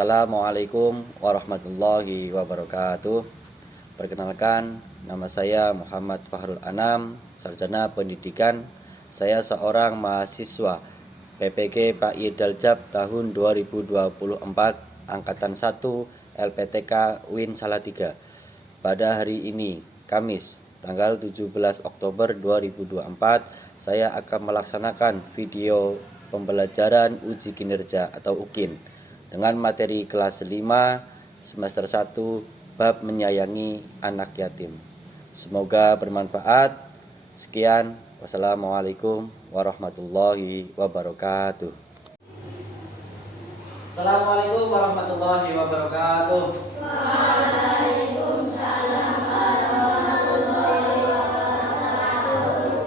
Assalamualaikum warahmatullahi wabarakatuh. Perkenalkan, nama saya Muhammad Fahrul Anam, sarjana pendidikan. Saya seorang mahasiswa PPG PAI Daljab tahun 2024 angkatan 1 LPTK UIN Salatiga. Pada hari ini, Kamis, tanggal 17 Oktober 2024, saya akan melaksanakan video pembelajaran uji kinerja atau UKIN dengan materi kelas 5 semester 1 bab menyayangi anak yatim. Semoga bermanfaat. Sekian, wassalamualaikum warahmatullahi wabarakatuh. Assalamualaikum warahmatullahi wabarakatuh. Waalaikumsalam warahmatullahi wabarakatuh.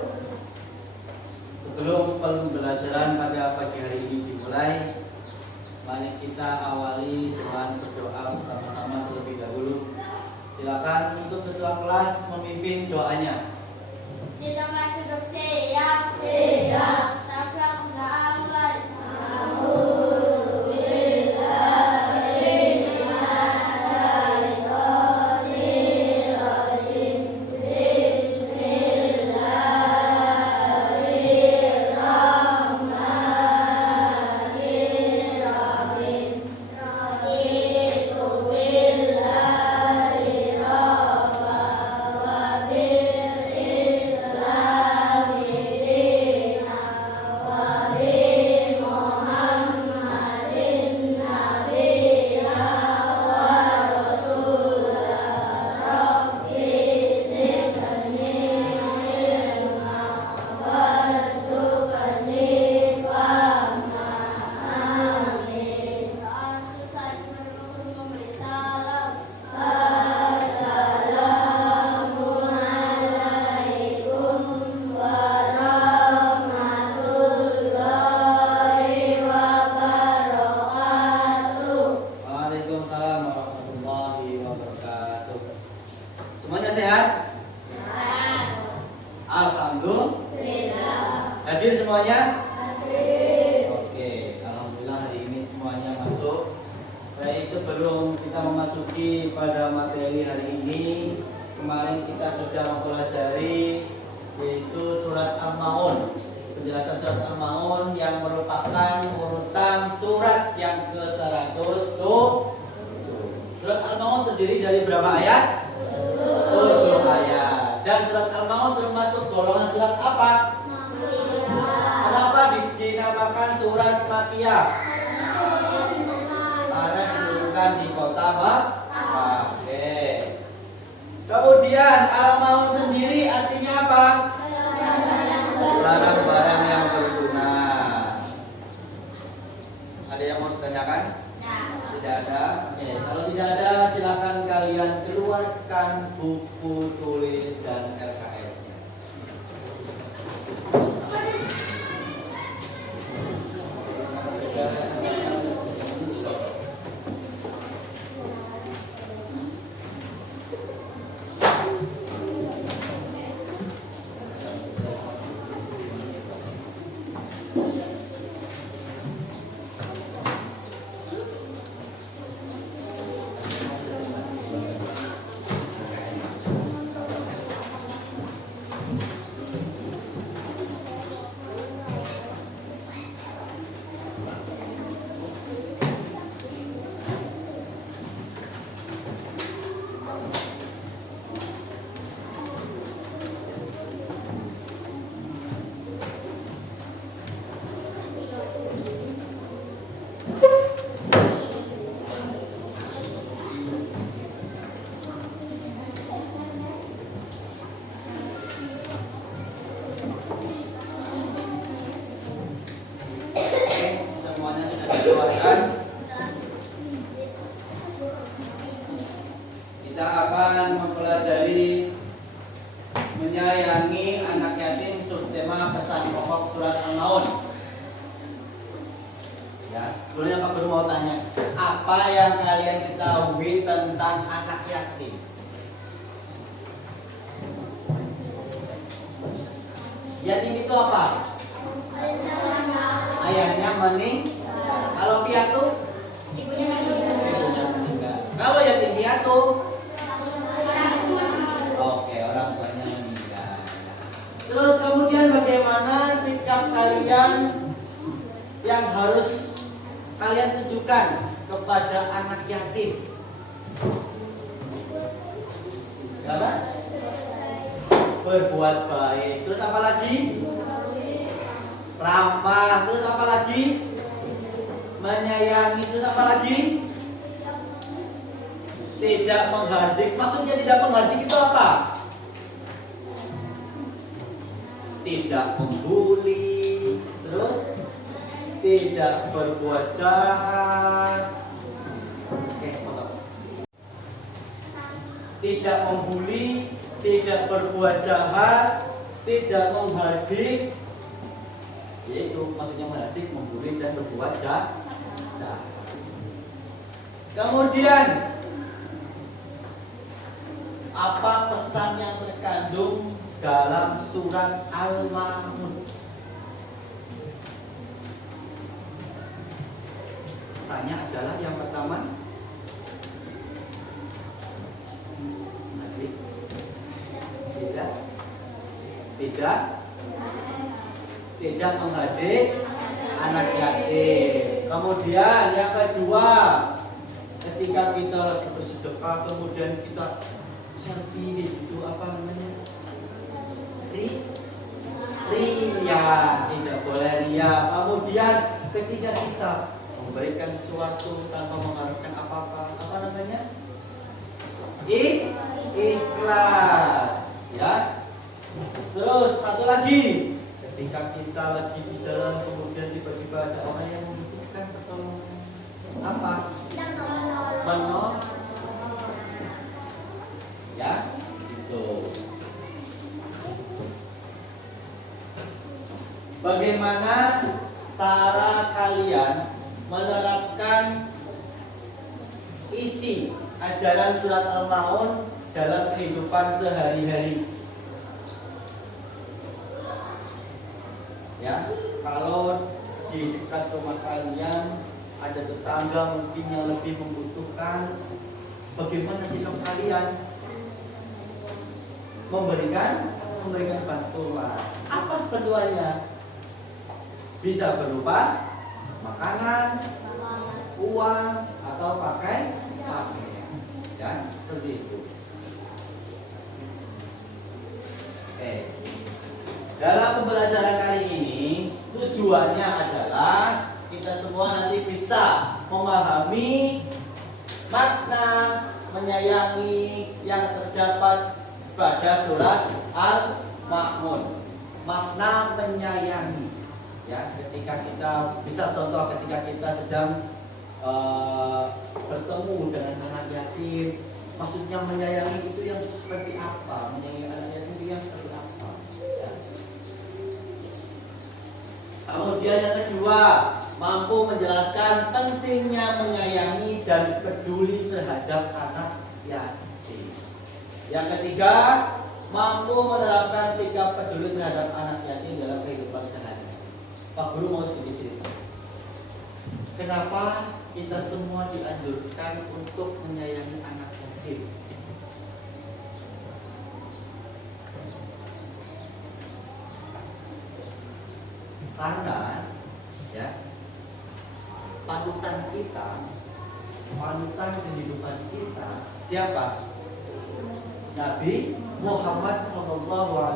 Sebelum pembelajaran pada pagi hari ini dimulai, mari kita awali dengan berdoa bersama-sama terlebih dahulu. Silakan untuk ketua kelas memimpin doanya. Kita masih duduk siap. Siap. Sekarang sudah mulai. Waalaikumsalam warahmatullahi wabarakatuh. Semuanya sehat? Sehat. Alhamdulillah. Hadir semuanya? Hadir. Oke, alhamdulillah hari ini semuanya masuk. Baik, sebelum kita memasuki pada materi hari ini, kemarin kita sudah mempelajari yaitu surat Al-Maun. Penjelasan surat Al-Maun yang merupakan urutan surat yang ke-100 tuh. Surat Al-Maun terdiri dari berapa ayat? 7 ayat. Dan surat Al-Maun termasuk golongan surat apa? Kenapa dinamakan surat Makkiyah? Karena diturunkan di kota Makkah. Oke. Kemudian Al-Maun sendiri artinya apa? Barang-barang yang berguna. Ada yang mau ditanyakan? Tidak ada. Oke, kalau tidak ada silakan kalian keluarkan buku tulis dan LKS-nya. Semuanya sudah dikeluarkan. Kita akan mempelajari menyayangi anak yatim subtema pesan pokok surat Al-Maun. Ya, sebelumnya Pak Guru mau tanya, apa yang kalian ketahui tentang anak yatim? Yatim itu apa? Ayahnya meninggal. Kalau piatu? Ibunya meninggal. harus kalian tunjukkan kepada anak yatim? Apa? Berbuat baik. Terus apa lagi? Ramah. Terus apa lagi? Menyayangi. Terus apa lagi? Tidak menghardik. Maksudnya tidak menghardik itu apa? Tidak membuli. Terus tidak berbuat jahat. Oke, mantap. Tidak membuli, tidak berbuat jahat, tidak menghardik. Yaitu maksudnya menghardik, membuli dan berbuat jahat. Kemudian apa pesan yang terkandung dalam surat Al-Ma'un? Pesannya adalah yang pertama, tidak menghardik anak yatim. Kemudian yang kedua, ketika kita lagi bersedekah kemudian kita selfie itu apa namanya? Ria, tidak boleh ria. Kemudian ketika kita memberikan sesuatu tanpa mengharapkan apa namanya? Ikhlas, ya. Terus satu lagi, ketika kita lagi di jalan kemudian tiba-tiba ada orang yang membutuhkan pertolongan, apa? Menolong, ya, gitu. Bagaimana cara kalian menerapkan isi ajaran surat Al-Ma'un dalam kehidupan sehari-hari? Ya, kalau di dekat rumah kalian ada tetangga mungkin yang lebih membutuhkan, bagaimana sikap kalian memberikan bantuan? Apa bantuannya? Bisa berupa makanan, uang, atau pakaian, ya, seperti itu. Dalam pembelajaran kali ini tujuannya adalah kita semua nanti bisa memahami makna menyayangi yang terdapat pada surat Al-Ma'un. Makna menyayangi, ya, ketika kita bisa contoh ketika kita sedang bertemu dengan anak yatim, maksudnya menyayangi itu yang seperti apa? Menyayangi anak yatim itu yang seperti apa? Ya. Kemudian yang kedua, mampu menjelaskan pentingnya menyayangi dan peduli terhadap anak yatim. Yang ketiga, mampu menerapkan sikap peduli terhadap anak yatim dalam kehidupan sehari-hari. Pak Guru mau sedikit cerita. Kenapa kita semua dianjurkan untuk menyayangi anak yatim? Karena, ya, panutan kita, panutan kehidupan kita siapa? Nabi Muhammad SAW.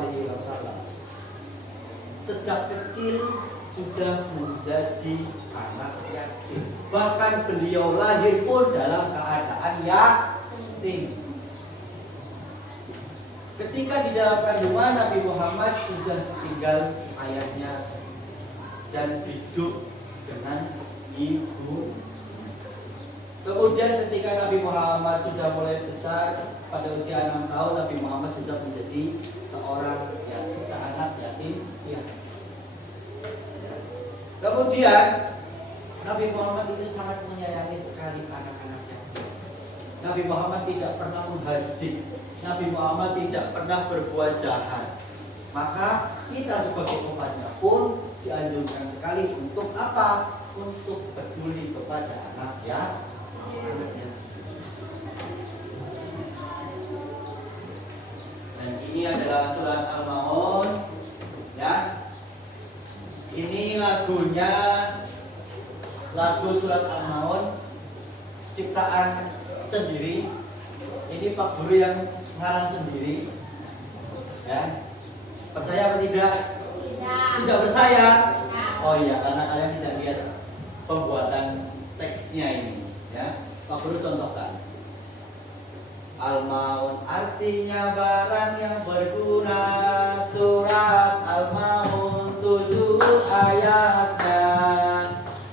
Sejak kecil sudah menjadi anak yatim. Bahkan beliau lahir pun dalam keadaan yatim. Ketika di dalam kandungan Nabi Muhammad sudah tinggal ayahnya dan hidup dengan ibu. Kemudian ketika Nabi Muhammad sudah mulai besar, pada usia 6 tahun Nabi Muhammad sudah menjadi seorang yatim piatu. Kemudian Nabi Muhammad itu sangat menyayangi sekali anak-anak yatim. Nabi Muhammad tidak pernah menghardik. Nabi Muhammad tidak pernah berbuat jahat. Maka kita sebagai umatnya pun dianjurkan sekali untuk apa? Untuk peduli kepada anak yatim. Dan ini adalah surat Al-Ma'un, ya. Ini lagunya lagu surat Al-Maun ciptaan sendiri. Ini Pak Guru yang ngarang sendiri. Ya. Percaya apa tidak? Tidak percaya? Oh iya, karena kalian tidak lihat pembuatan teksnya ini. Ya. Pak Guru contohkan. Al-Maun artinya barang yang berguna. Surat Al-Maun 7 ayatnya.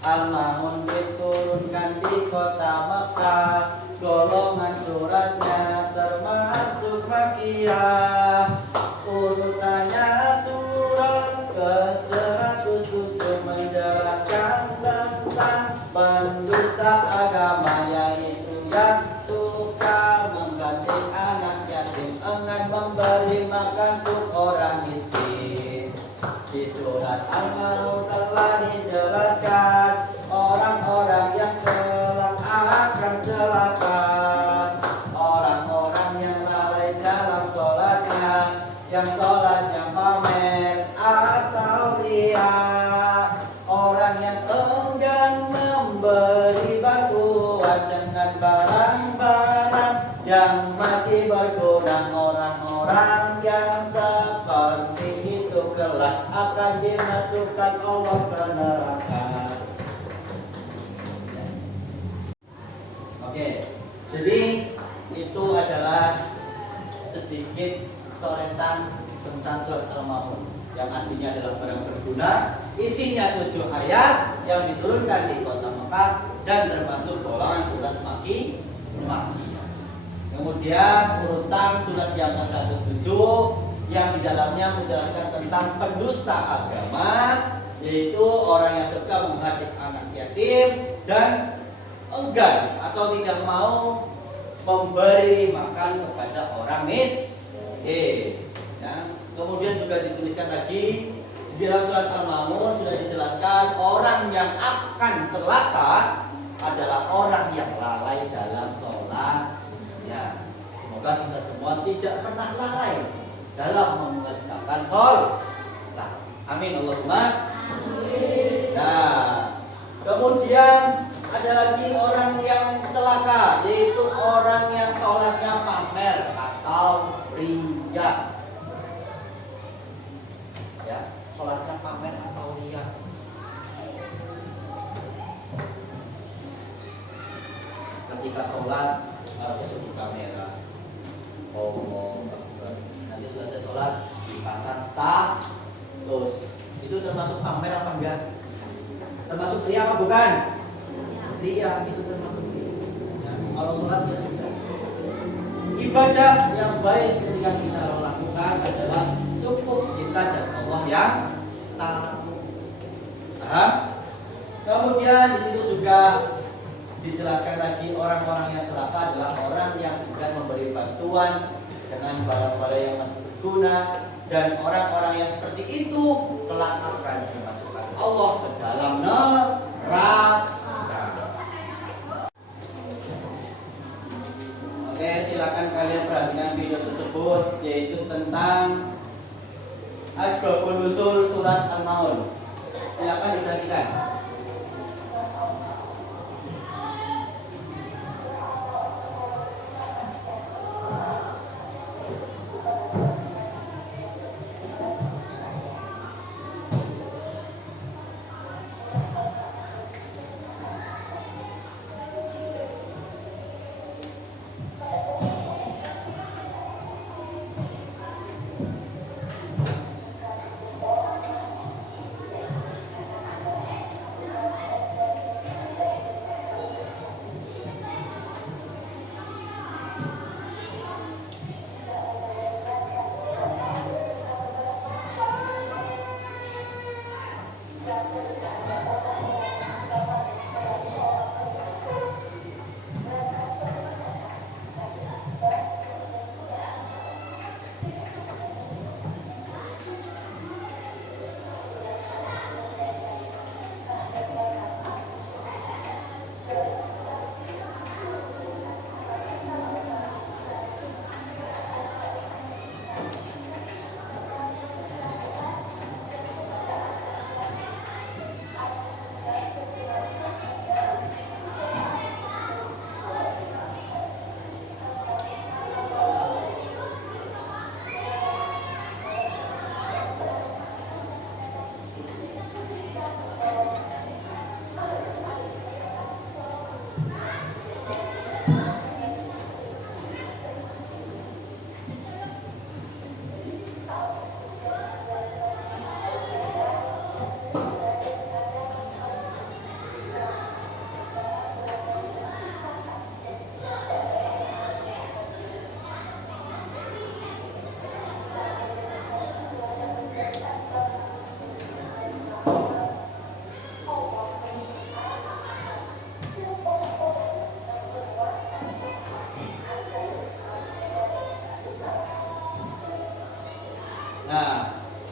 Al-Maun diturunkan di kota Mekah. Golongan suratnya termasuk Makkiyah. Urutannya surat ke-107 menjelaskan tentang pendusta agama, yaitu yang suka mengganti anak yatim, enggan memberi makan untuk orang miskin. Di surat Al-Maun telah dijelaskan orang-orang yang kelak akan celaka, orang-orang yang lalai dalam sholatnya, yang sholatnya pamer atau ria, orang yang enggan memberi bantuan dengan barang-barang yang masih berguna. Orang-orang yang seperti itu kelak akan dimasukkan Allah ke neraka. Oke, jadi itu adalah sedikit coretan tentang surat Al-Maun, yang artinya adalah barang berguna. Isinya 7 ayat yang diturunkan di kota Mekah dan termasuk golongan surat Makkiyah. Kemudian urutan surat yang ke-107 yang di dalamnya menjelaskan tentang pendusta agama, yaitu orang yang suka menghadik anak yatim dan enggan atau tidak mau memberi makan kepada orang miskin. Ya. Kemudian juga dituliskan lagi di dalam surat Al-Maun sudah dijelaskan orang yang akan celaka adalah orang yang lalai dalam sholat. Ya, semoga kita semua tidak pernah lalai dalam mengerjakan sholat. Amin Allahumma. Nah, kemudian ada lagi orang yang celaka, yaitu orang yang sholatnya pamer atau riya. Ya, sholatnya pamer atau riya. Ketika sholat harus di kamera. Nanti selesai sholat dipasang status. Itu termasuk pamer apa enggak? Termasuk riya apa bukan? Riya, itu termasuk riya. Ya, kalau sholat ya sudah. Ibadah yang baik ketika kita lakukan adalah cukup kita dan Allah yang tahu. Kemudian di situ juga dijelaskan lagi orang-orang yang celaka adalah orang yang tidak memberi bantuan dengan barang-barang yang masih berguna, dan orang-orang yang seperti itu kelak akan dimasukkan Allah ke dalam neraka. Oke, silakan kalian perhatikan video tersebut, yaitu tentang Asbabun Nuzul surat Al-Maun. Silakan diperhatikan.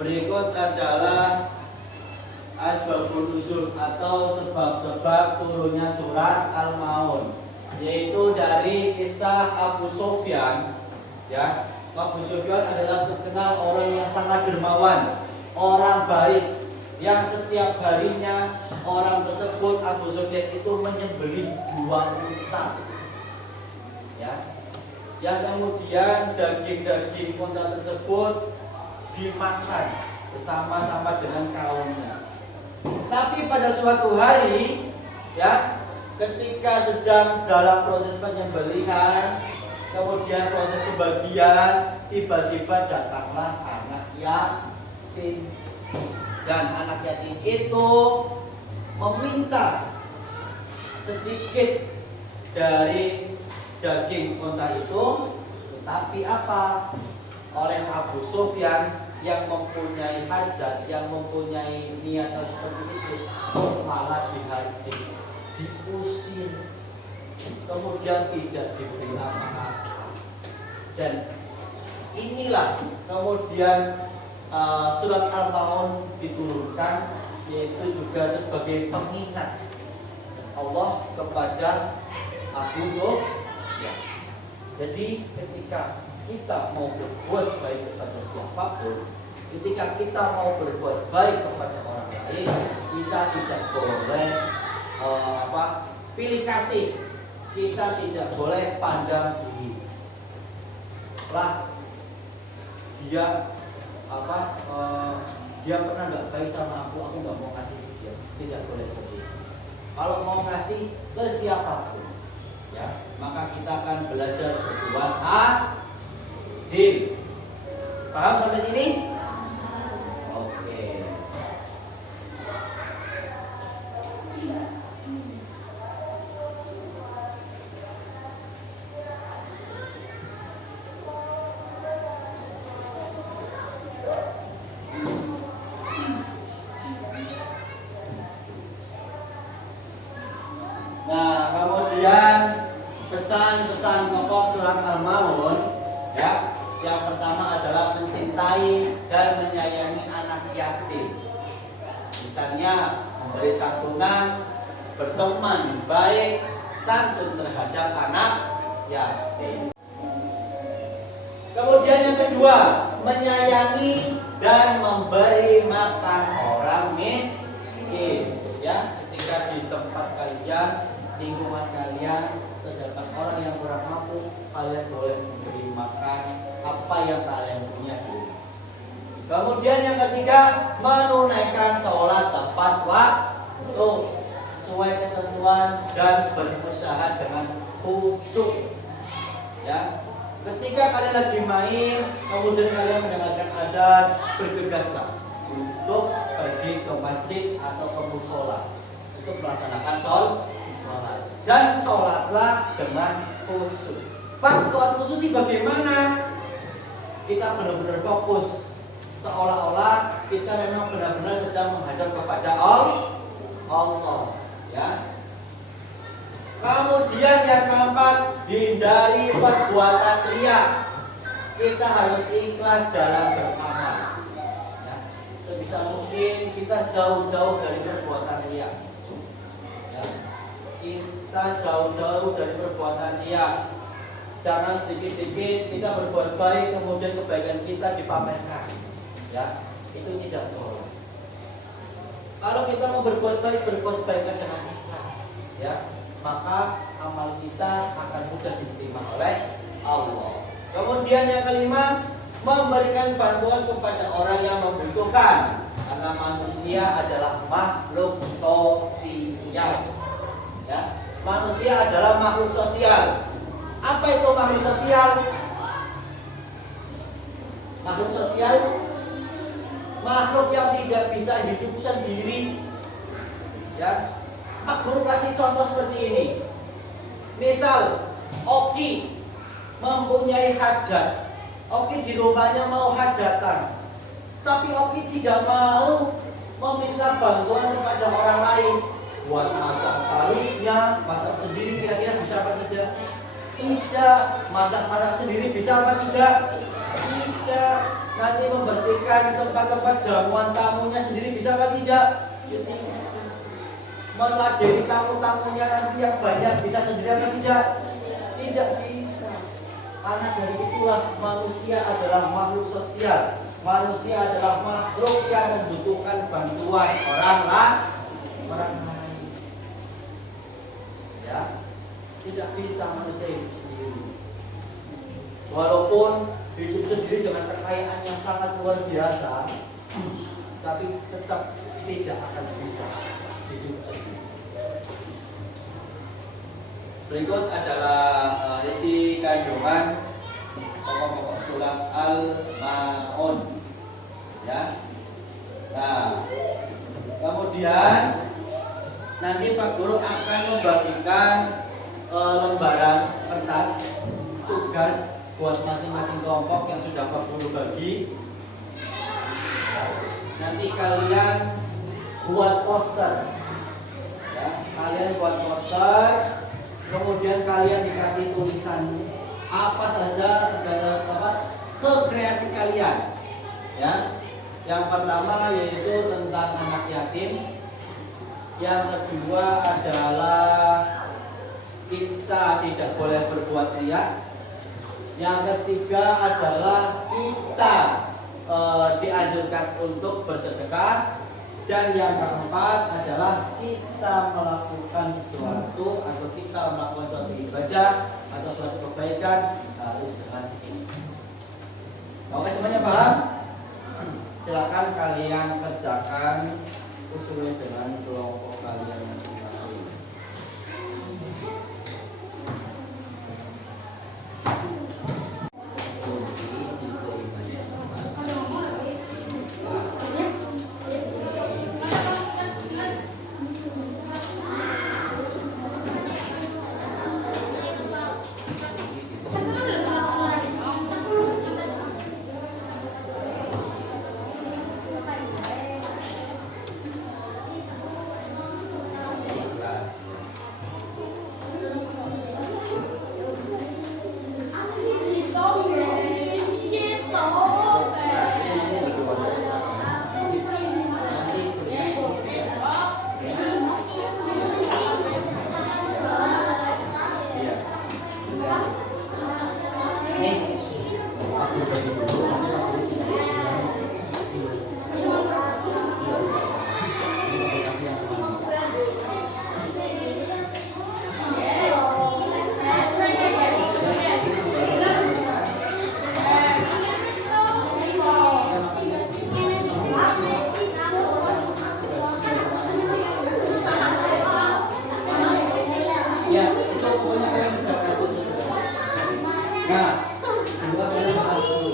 Berikut adalah asbabun nuzul atau sebab-sebab turunnya surat Al-Maun, yaitu dari kisah Abu Sufyan. Ya, Abu Sufyan adalah terkenal orang yang sangat dermawan, orang baik, yang setiap harinya orang tersebut Abu Sufyan itu menyembelih 2 unta. Ya, yang kemudian daging-daging unta tersebut dimakan bersama-sama dengan kaumnya. Tapi pada suatu hari, ya, ketika sedang dalam proses penyembelihan, kemudian proses pembagian, tiba-tiba datanglah anak yatim. Dan anak yatim itu meminta sedikit dari daging unta itu, tetapi apa? Oleh Abu Sufyan yang mempunyai hajat, yang mempunyai niat seperti itu, malah diusir, kemudian tidak diberi apa-apa. Dan inilah kemudian surat Al-Maun diturunkan, yaitu juga sebagai pengingat Allah kepada Abu Sufyan. Jadi ketika kita mau berbuat baik kepada siapapun, ketika kita mau berbuat baik kepada orang lain, kita tidak boleh pilih kasih, kita tidak boleh pandang bulu. Lah dia dia pernah nggak baik sama aku nggak mau kasih ke dia. Tidak boleh seperti itu. Kalau mau kasih ke siapapun, ya, maka kita akan belajar berbuat adil. Paham sampai sini? Oke. Nah, kemudian pesan-pesan pokok surat Al-Maun, ya, yang pertama adalah mencintai dan menyayangi anak yatim. Misalnya memberi santunan, berteman baik, santun terhadap anak yatim. Kemudian yang kedua, menyayangi dan memberi makan orang miskin. Ya, ketika di tempat kalian, lingkungan kalian terdapat orang yang kurang mampu, kalian boleh memberi makan apa yang kalian punya dulu. Kemudian yang ketiga, menunaikan sholat tepat waktu sesuai ketentuan dan berusaha dengan khusyuk. Ya, ketika kalian lagi main, kemudian kalian mendengarkan adzan, bergegaslah untuk pergi ke masjid atau ke musola untuk melaksanakan sholat. Dan sholatlah dengan khusyuk. Pak, sholat khusyuk sih bagaimana? Kita benar-benar fokus, seolah-olah kita memang benar-benar sedang menghadap kepada Allah. Ya. Kemudian yang keempat, hindari perbuatan riya. Kita harus ikhlas dalam beramal. Ya. Sebisa mungkin kita jauh-jauh dari perbuatan riya. Ya. Kita jauh-jauh dari perbuatan riya. Jangan sedikit-sedikit kita berbuat baik kemudian kebaikan kita dipamerkan. Ya, itu tidak boleh. Kalau kita mau berbuat baik dengan ikhlas, ya, maka amal kita akan mudah diterima oleh Allah. Kemudian yang kelima, memberikan bantuan kepada orang yang membutuhkan, karena manusia adalah makhluk sosial. Ya, manusia adalah makhluk sosial. Apa itu makhluk sosial? Makhluk sosial, makhluk yang tidak bisa hidup sendiri. Ya, Guru kasih contoh seperti ini. Misal, Oki mempunyai hajat. Oki di rumahnya mau hajatan, tapi Oki tidak mau meminta bantuan kepada orang lain. Buat masak parunya, masak sendiri kira-kira bisa apa tidak? Tidak. Masak sendiri bisa apa tidak? Tidak. nanti membersihkan tempat-tempat jamuan tamunya sendiri bisa apa tidak? Ya, tidak. Meladeni tamu-tamunya nanti yang banyak bisa sendiri apa tidak? Tidak bisa. Karena dari itulah manusia adalah makhluk sosial. Manusia adalah makhluk yang membutuhkan bantuan orang lain. Ya, tidak bisa manusia hidup sendiri. Walaupun hidup sendiri dengan kekayaan yang sangat luar biasa, tapi tetap tidak akan bisa hidup sendiri. Berikut adalah isi kandungan pokok-pokok surat Al-Maun. Ya. Nah, kemudian nanti Pak Guru akan membagikan lembaran kertas tugas buat masing-masing kelompok yang sudah Pak Guru bagi. Nanti kalian buat poster. Ya, kalian buat poster. Kemudian kalian dikasih tulisan apa saja sekreasi kalian. Ya. Yang pertama yaitu tentang anak yatim. Yang kedua adalah kita tidak boleh berbuat riya. Yang ketiga adalah kita dianjurkan untuk bersedekah. Dan yang keempat adalah kita melakukan sesuatu atau kita melakukan suatu ibadah atau suatu kebaikan harus dengan ikhlas. Oke, semuanya paham? Silakan kalian kerjakan sesuai dengan kelompok kalian masing-masing. Ya, itu pokoknya kalian kerjakan itu. Nah, bukan kalian makan dulu.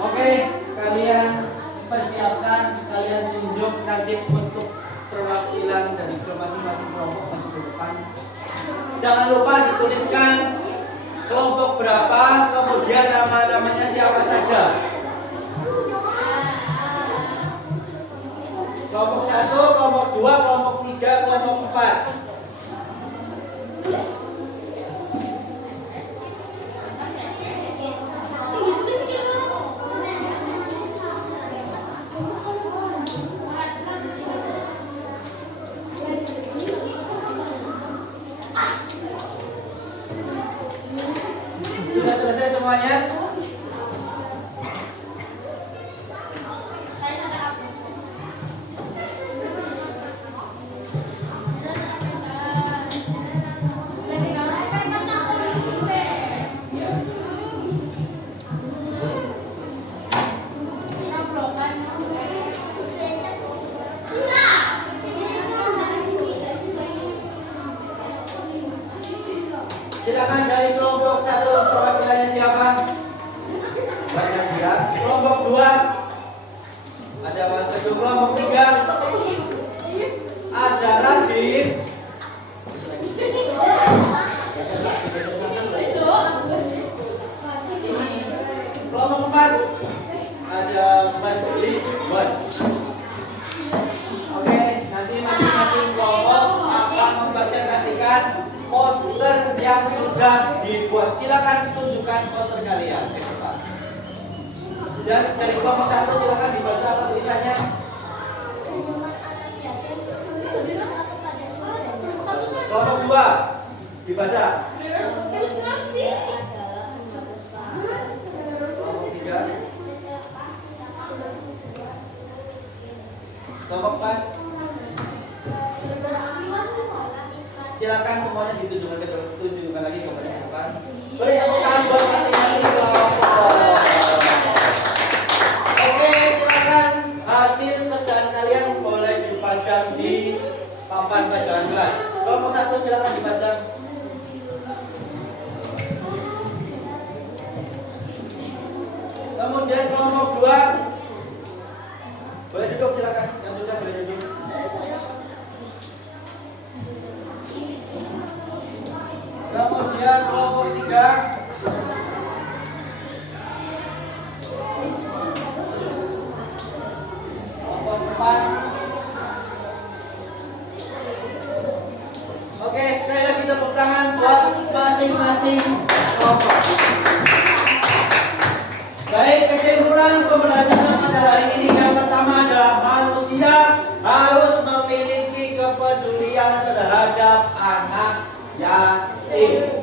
Oke, kalian persiapkan, kalian tunjuk nanti untuk perwakilan dari masing-masing kelompok maju ke depan. Jangan lupa dituliskan kelompok berapa, kemudian nama-namanya siapa saja. Kelompok 1, kelompok 2, kelompok 3, kelompok 4. Sudah selesai semuanya? Silakan dari kelompok 1 perwakilannya siapa? Banyak ya. Kelompok 2 ada Mas Teguh. Kelompok 3 ada Radit. Kelompok 4 ada Mas Ridwan. Oke, nanti masing-masing kelompok akan mempresentasikan poster yang sudah dibuat. Silakan tunjukkan poster kalian ke depan. Dan dari kelompok 1 silakan dibaca apa tulisannya. Kelompok 2 dibaca. Kelompok 3. Kelompok 4. Silakan semuanya ditunjukkan lagi kepada depan. Beri tepuk tangan buat masing-masing kelompok. Oke, silakan hasil kerjaan kalian boleh dipajang di papan pelajaran kelas. Kelompok 1 silakan dipajang. Kemudian kelompok 2 boleh duduk, silakan. Yang sudah boleh duduk. Kemudian kelompok 3 kelompok 4. Oke, sekali lagi tepuk tangan buat masing-masing kelompok. Baik, kesimpulan pembelajaran pada hari ini yang pertama adalah manusia harus memiliki kepedulian terhadap anak yatim.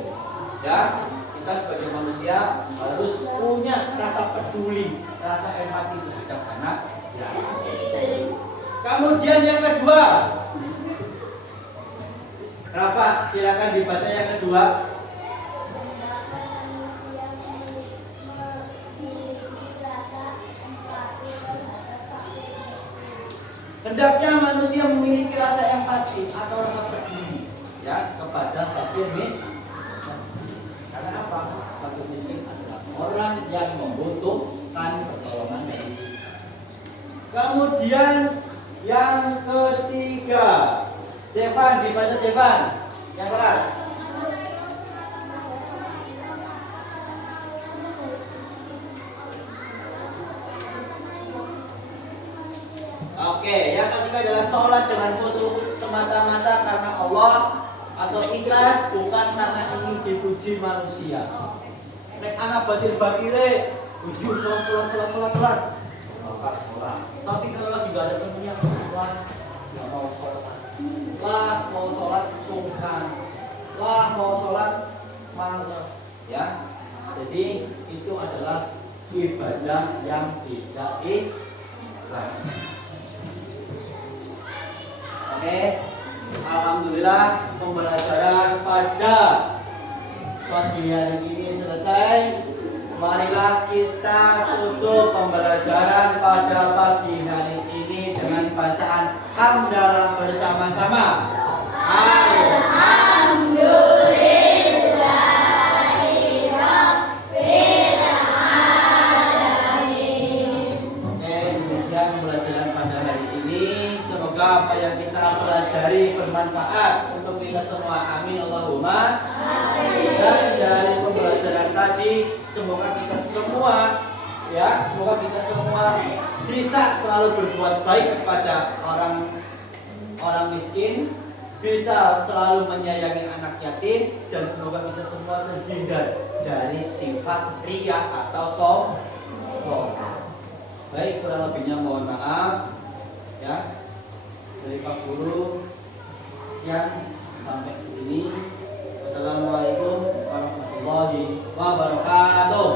Ya, kita sebagai manusia harus punya rasa peduli, rasa empati terhadap anak yatim. Kemudian yang kedua, Rafa, silakan dibaca yang kedua. Hendaknya manusia memiliki rasa empati atau rasa peduli ya kepada fakir miskin. Karena apa? Fakir miskin adalah orang yang membutuhkan pertolongan dari kita. Kemudian yang ketiga, Jevan, dibaca Jevan yang keras. Oke, yang ketiga adalah sholat dengan khusyuk semata-mata karena Allah atau ikhlas, bukan karena ingin dipuji manusia. Nek anak batil bakire, ujung sholat. Tapi kalau lagi gak ada temennya, wah nggak mau sholat, lah mau sholat sungkan, lah mau sholat malas, ya. Jadi Jadi itu adalah ibadah yang tidak ikhlas. Oke, alhamdulillah pembelajaran pada pagi hari ini selesai. Marilah kita tutup pembelajaran pada pagi hari ini dengan bacaan hamdalah bersama-sama. Oke, demikian pembelajaran pada hari ini. Semoga apa yang kita pelajari bermanfaat untuk kita semua. Amin Allahumma. Dan dari pembelajaran tadi, semoga kita semua bisa selalu berbuat baik kepada orang miskin, bisa selalu menyayangi anak yatim, dan semoga kita semua terhindar dari sifat riya atau sombong. Baik, kurang lebihnya mohon maaf ya dari Pak Guru. Sekian sampai di sini. Wassalamualaikum warahmatullahi wabarakatuh.